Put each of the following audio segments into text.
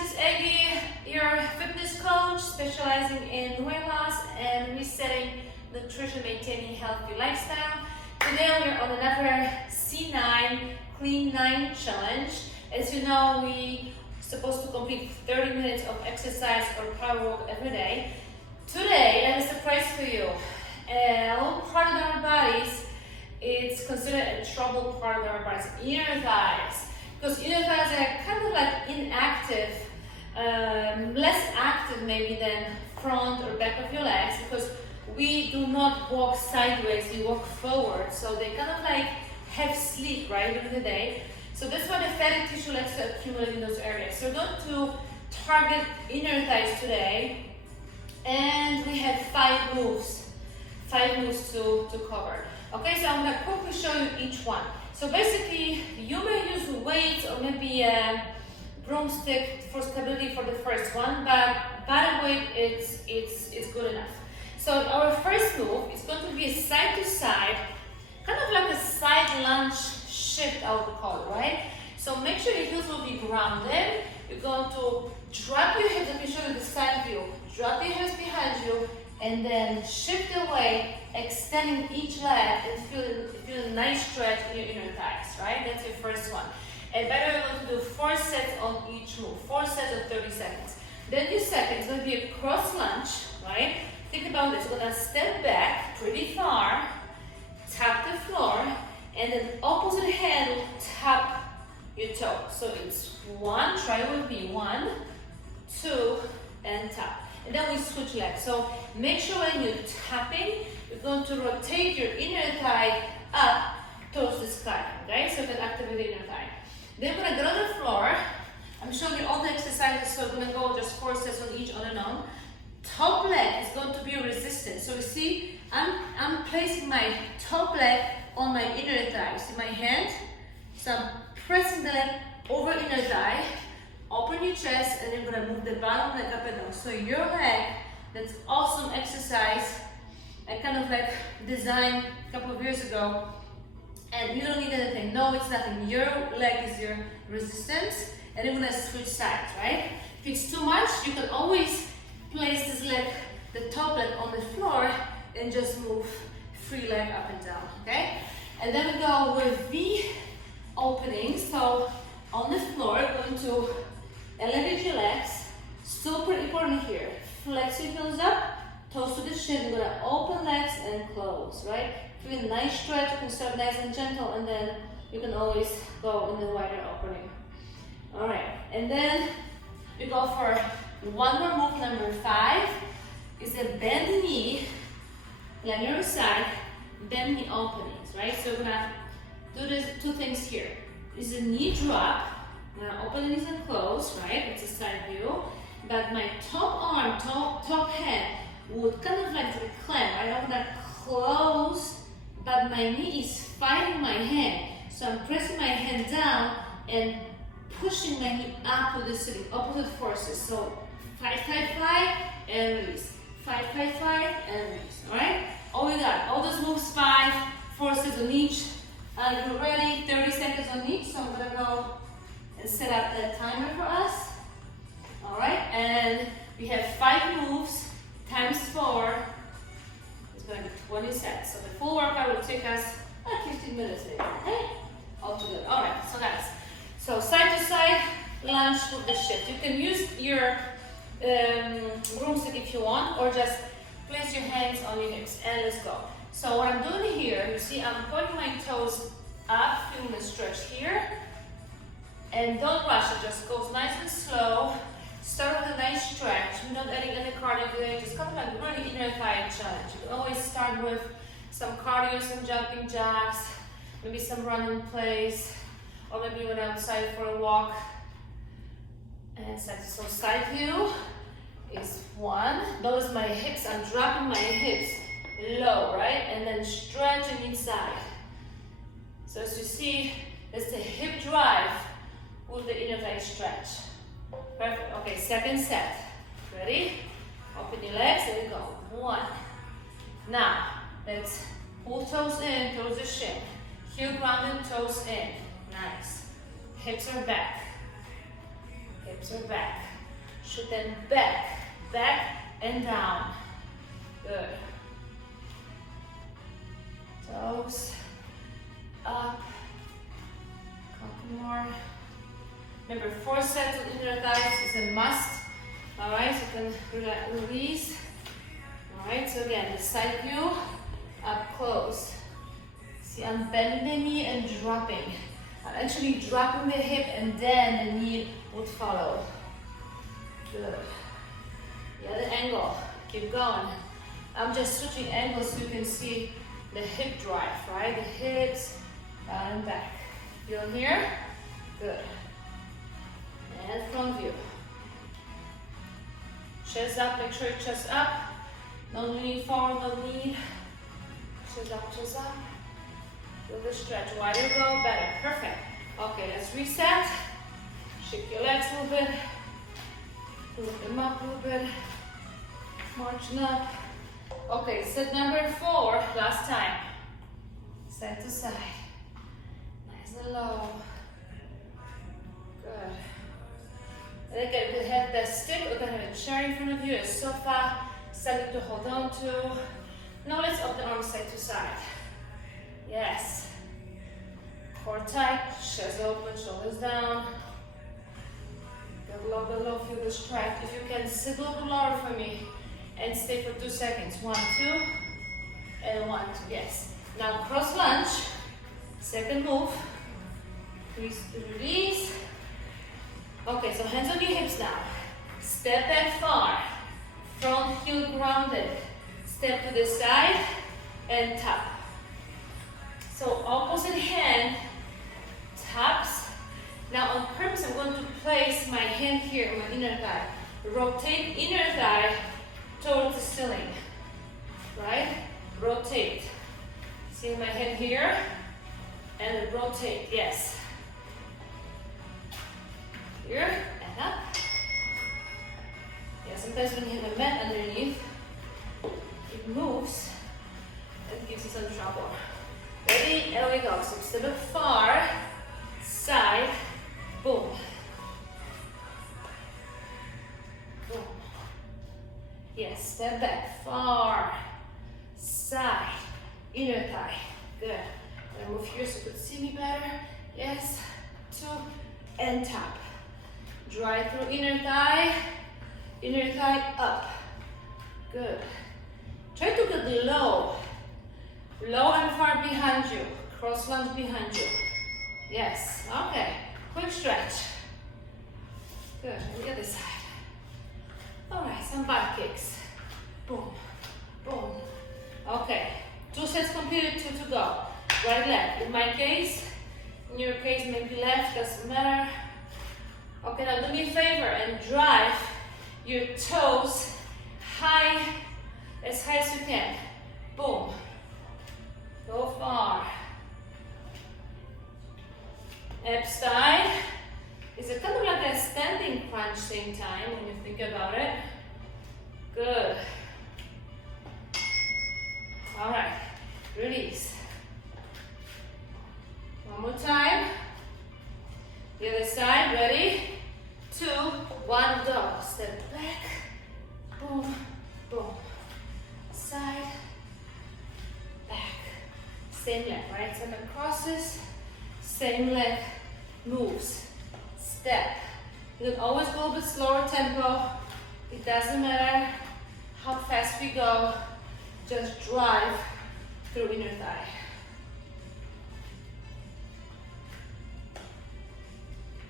this is Aggie, your fitness coach specializing in weight loss and resetting nutrition, maintaining healthy lifestyle. Today we're on another C9 Clean 9 challenge. As you know, we supposed to complete 30 minutes of exercise or power walk every day. Today, I have a surprise for you. A little part of our bodies, it's considered a trouble part of our bodies, inner thighs. Because inner thighs are kind of like inactive, less active maybe than front or back of your legs, because we do not walk sideways, we walk forward. So they kind of like have sleep, right, during the day. So that's why the fatty tissue likes to accumulate in those areas. So we're going to target inner thighs today. And we have 5 moves to cover. Okay, so I'm gonna quickly show you each one. So basically, you may use weights or maybe a broomstick for stability for the first one, but body weight it's good enough. So our first move is going to be a side to side, kind of like a side lunge shift, I would call it, right? So make sure your heels will be grounded. You're going to drop your hips, let me show you the side view. Drop your hips behind you and then shift away, extending each leg and feel a nice stretch in your inner thighs, right? That's your first one. And by the way, we're going to do 4 sets on each move, 4 sets of 30 seconds. Then your second is going to be a cross lunge, right? Think about this. We're going to step back pretty far, tap the floor, and then opposite hand will tap your toe. So it's 1, try with me, 1, 2, and tap. And then we switch legs. So make sure when you're tapping, you're going to rotate your inner thigh up towards the sky, okay? So you can activate the inner thigh. Then we're gonna get on the floor. I'm showing you all the exercises, so we're gonna go just 4 sets on each on and on. Top leg is going to be resistance. So you see, I'm placing my top leg on my inner thigh. See my hand? So I'm pressing the leg over inner thigh. Open your chest and you're gonna move the bottom leg up and down. So your leg, that's awesome exercise. I kind of like designed a couple of years ago. And you don't need anything. No, it's nothing. Your leg is your resistance. And you're gonna switch sides, right? If it's too much, you can always place this leg, the top leg on the floor and just move free leg up and down, okay? And then we go with V openings. So on the floor, we're going to elevate your legs. Super important here. Flex your heels up, toes to the shin. We're gonna open legs and close, right? Feel a nice stretch. You can start nice and gentle, and then you can always go in the wider opening. All right, and then we go for one more move. Number 5 is a bend knee, line your side, bend knee openings, right? So we're gonna do this 2 things here. This is a knee drop. Now open the knees and close, right? It's a side view. But my top arm, top hand would kind of like clamp. I'm gonna close, but my knee is fighting my hand. So I'm pressing my hand down and pushing my knee up to the ceiling, opposite forces. So 5, 5, 5, and release. 5, 5, 5, and release. Alright? All we got. All those moves, 5, 4 sets on each. And we're ready, 30 seconds on each. So I'm gonna go and set up that timer for us. All right, and we have 5 moves times 4. It's going to be 20 sets. So the full workout will take us like 15 minutes maybe, okay? All together. All right, so guys, so side to side lunge with the shift. You can use your broomstick if you want, or just place your hands on your hips and let's go. So what I'm doing here, you see I'm pointing my toes up, feeling the stretch here. And don't rush it, just goes nice and slow. Start with a nice stretch. You're not adding any cardio today, just kind of like really inner thigh challenge. You can always start with some cardio, some jumping jacks, maybe some run in place, or maybe you went outside for a walk. And so side view is 1. Notice my hips, I'm dropping my hips low, right? And then stretching inside. So as you see, that's the hip drive with the inner thigh stretch. Perfect. Okay, second set. Ready? Open your legs. There we go. 1. Now, let's pull toes in towards the shin. Heel grounded, toes in. Nice. Hips are back. Hips are back. Shoot them back, back and down. Good. Toes up. Couple more. Remember, 4 sets of inner thighs is a must. All right, so you can release. All right, so again, the side view, up close. See, I'm bending the knee and dropping. I'm actually dropping the hip and then the knee would follow. Good. The other angle, keep going. I'm just switching angles so you can see the hip drive, right? The hips, down and back. Feel here? Good. And front view. Chest up, make sure your chest up. No leaning forward, no lean. Chest up, chest up. Feel the stretch. Wider you go, better. Perfect. Okay, let's reset. Shake your legs a little bit. Lift them up a little bit. Marching up. Okay, set number 4, last time. Side to side. Nice and low. Good. And again, you can have that stick, or you can have a chair in front of you, a sofa, something to hold on to. Now let's up the arms side to side. Yes. Core tight, chest open, shoulders down. Go below, feel the stretch. If you can sit a little lower for me and stay for 2 seconds. 1, 2, and 1, 2. Yes. Now cross lunge. Second move. Release. Okay, so hands on your hips now. Step back far. Front heel grounded. Step to the side and tap. So opposite hand taps. Now on purpose, I'm going to place my hand here on my inner thigh. Rotate inner thigh towards the ceiling. Right? Rotate. See my hand here? And then rotate. Yes. Here and up. Yeah, sometimes when you have a mat underneath, it moves and gives you some trouble. Ready? There we go. So step up far, side, boom. Boom. Yes, step back, far, side, inner thigh. Good. I'm move here so you could see me better. Yes, 2, and tap. Drive through inner thigh up. Good. Try to get low. Low and far behind you. Cross lunge behind you. Yes. Okay. Quick stretch. Good. And the other side. All right. Some butt kicks. Boom. Boom. Okay. 2 sets completed. 2 to go. Right, left. In my case, in your case, maybe left. Doesn't matter. Okay. Now do me a favor and drive your toes high, as high as you can. Boom. Go far. Abs tight. It's a kind of like a standing crunch same time when you think about it. Good. All right. Release. One more time. The other side. Ready? 2, 1, go. Step back. Boom. Boom. Side. Back. Same leg, right? Same leg crosses. Same leg moves. Step. You can always go a bit slower tempo. It doesn't matter how fast we go. Just drive through inner thigh.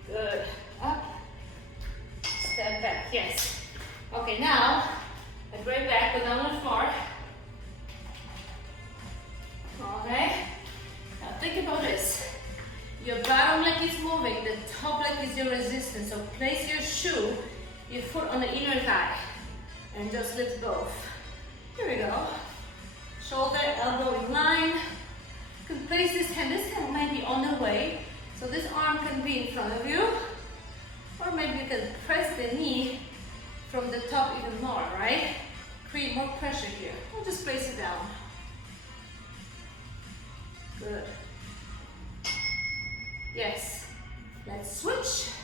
Good. Up. Step back. Yes. Okay, now, and right back, go down on floor. Okay. Now think about this. Your bottom leg is moving, the top leg is your resistance. So place your shoe, your foot on the inner thigh, and just lift both. Here we go. Shoulder, elbow in line. You can place this hand might be on the way. So this arm can be in front of you. Or maybe you can press the knee from the top even more, right? Create more pressure here. Or just place it down. Good. Yes. Let's switch.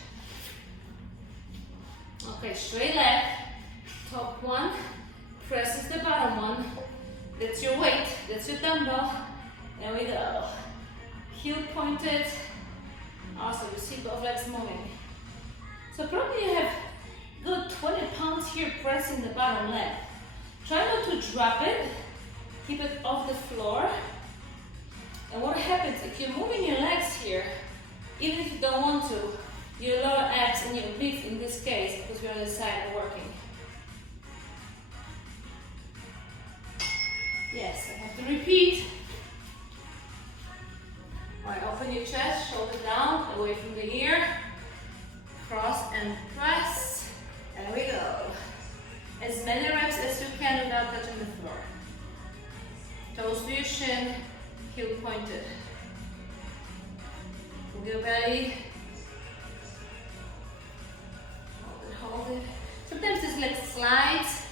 Okay, straight leg, top one, presses the bottom one. That's your weight, that's your dumbbell. There we go. Heel pointed. Awesome, you see both legs moving. So probably you have good 20 pounds here pressing the bottom leg. Try not to drop it. Keep it off the floor. And what happens if you're moving your legs here, even if you don't want to, your lower abs and your obliques in this case, because we're on the side and working. Yes, I have to repeat. Alright, open your chest, shoulder down, away from the ear. Cross and press. There we go. As many reps as you can without touching the floor. Toes to your shin, heel pointed. Move your belly. Hold it. Sometimes this leg slides,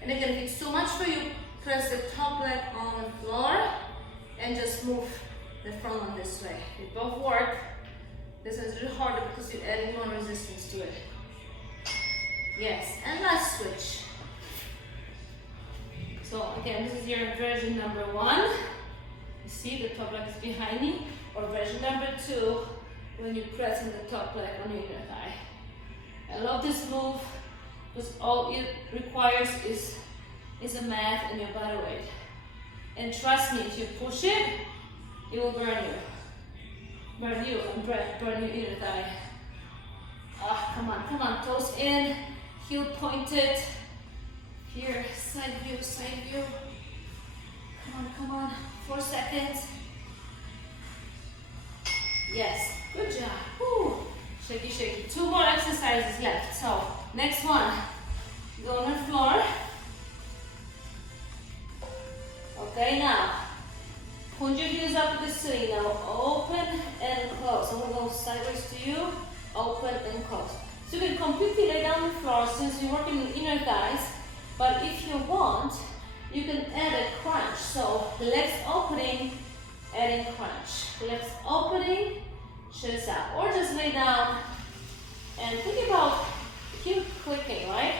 and again, if it's too much for you, press the top leg on the floor and just move the front one this way. They both work. This is a little harder because you're adding more resistance to it. Yes, and last switch. So again, this is your version number 1. You see the top leg is behind me. Or version number 2, when you're pressing the top leg on your inner thigh. I love this move because all it requires is a mat and your body weight. And trust me, if you push it, it will burn you. Burn you and burn your inner thigh. Ah, come on, come on. Toes in, heel pointed. Here, side view, side view. Come on, come on. 4 seconds. Yes, good job. Woo. Shaky, shaky. 2 more exercises left. So, next one. Go on the floor. Okay, now. Point your heels up to the ceiling. Now, open and close. So, we'll go sideways to you. Open and close. So, you can completely lay down the floor since you're working the inner thighs. But if you want, you can add a crunch. So, legs opening, adding crunch. Legs opening, chest out. Or just lay down and think about heel clicking, right?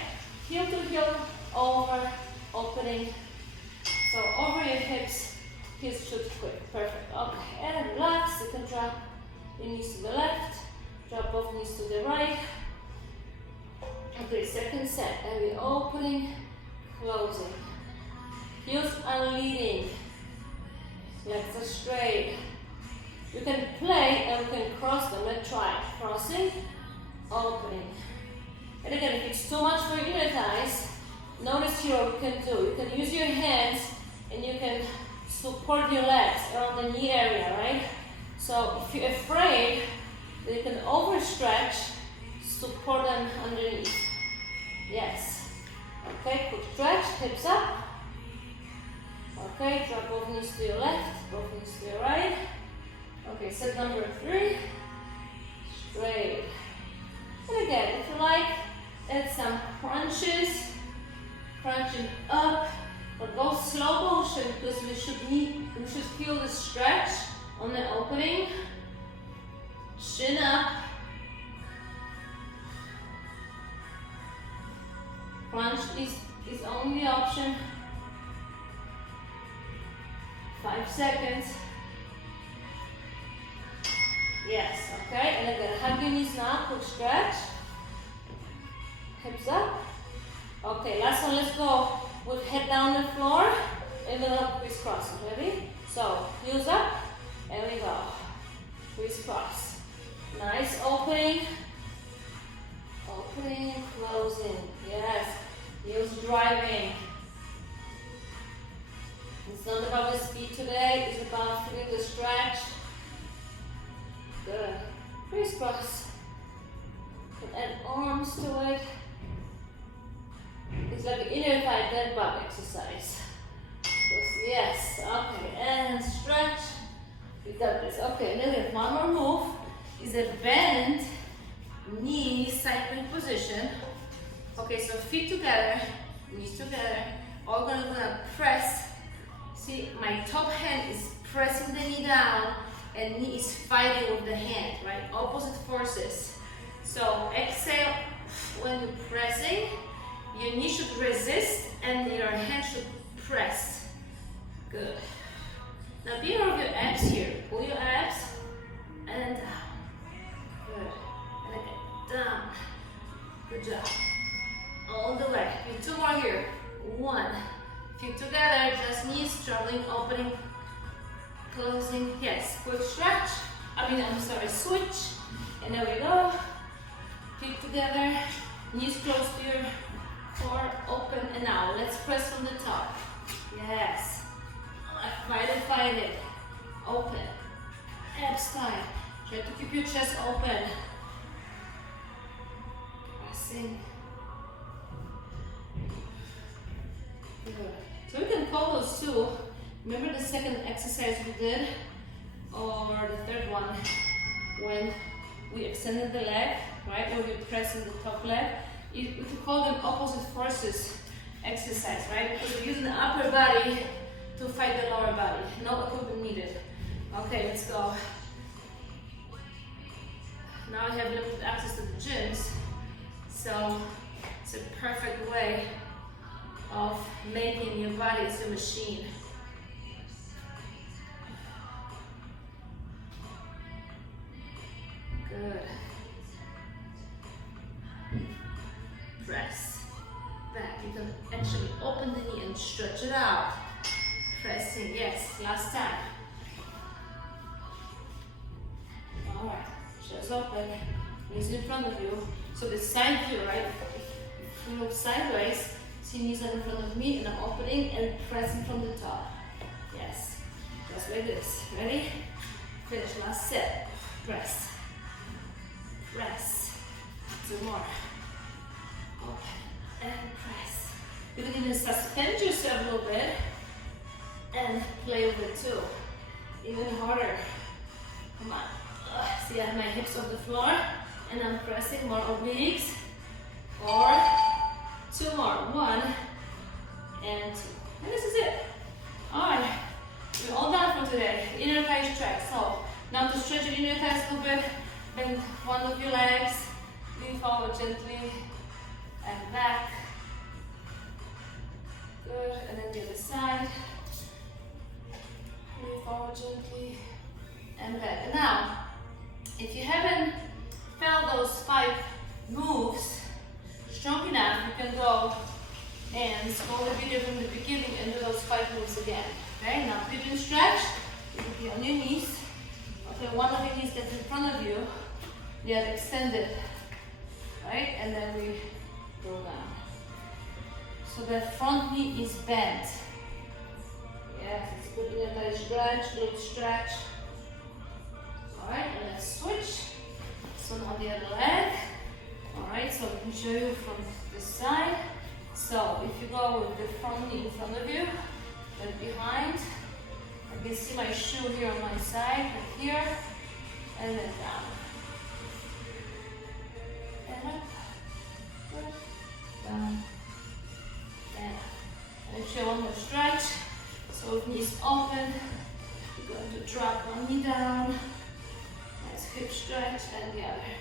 Heel to heel, over, opening. So over your hips, heels should click. Perfect. Okay, and relax. You can drop your knees to the left, drop both knees to the right. Okay, second set. And we're opening, closing. Heels are leading. Legs are straight. You can play and we can cross them. Let's try. Crossing, opening. And again, if it's too much for your inner thighs, notice here what you can do. You can use your hands and you can support your legs around the knee area, right? So if you're afraid that you can overstretch, support them underneath. Yes. Okay, quick stretch, hips up. Okay, drop both knees to your left, both knees to your right. Okay, set number 3. Straight. And again, if you like, add some crunches. Crunching up. But go slow motion because we should feel the stretch on the opening. Chin up. Crunch is only option. 5 seconds. Yes, okay. And again, hug your knees now. Quick stretch. Hips up. Okay, last one. Let's go with head down the floor and then up crisscross. Ready? So heels up. And we go. Crisscross. Nice opening. Opening, closing. Yes. Heels driving. It's not about the speed today, it's about feeling the stretch. Good. Crisscross. And add arms to it. It's like an inner thigh dead bug exercise. Yes, okay, and stretch. We got this. Okay, now we have one more move. Is a bend knee side plank position. Okay, so feet together, knees together. All gonna press. See, my top hand is pressing the knee down and knee is fighting with the hand, right? Opposite forces. So exhale when you're pressing, your knee should resist and your hand should press. Good. Now be aware of your abs here. Pull your abs and down. Good. And again, down. Good job. All the way. Two more here. 1. Feet together, just knees traveling, opening, closing. Yes, quick stretch. Switch. And there we go. Feet together, knees close to your core, open, and now let's press from the top. Yes. Fight it. Open. Abs tight. Try to keep your chest open. Pressing. Good. So we can call those two. Remember the second exercise we did, or the third one, when we extended the leg, right? Or we pressing the top leg. We could call them opposite forces exercise, right? Because we're using the upper body to fight the lower body. No equipment needed. Okay, let's go. Now I have limited access to the gyms, so it's a perfect way of making your body as a machine. Good. Press back. You can actually open the knee and stretch it out. Pressing, yes, last time. Alright, chest open, knees in front of you. So the side view, right? If you look sideways, see knees are in front of me and I'm opening and pressing from the top. Yes, just like this. Ready? Finish, last set. Press. Press. 2 more. Open and press. You can even suspend yourself a little bit and play with it too. Even harder. Come on. See, I have my hips off the floor and I'm pressing more obliques. Or 2 more. 1 and 2. And this is it. Alright. We're all done for today. Inner thigh stretch. So now to stretch your inner thighs a little bit, bend one of your legs, lean forward gently and back. Good. And then the other side. Lean forward gently and back. And now, if you haven't felt those 5 moves strong enough, you can go and scroll the video from the beginning and do those 5 moves again. Okay, now pigeon stretch. You will be on your knees. Okay, one of your knees gets in front of you. The other extended. Right? And then we go down. So the front knee is bent. Yes, it's good. Inner thigh stretch, little stretch. Alright, and let's switch. So now the other leg. Alright, so let me show you from this side. So if you go with the front knee in front of you, then behind, I can see my shoe here on my side, like here, and then down. And up, good, down, and up. And if you want to stretch, so with knees open, you're going to drop one knee down. Nice hip stretch, and the other.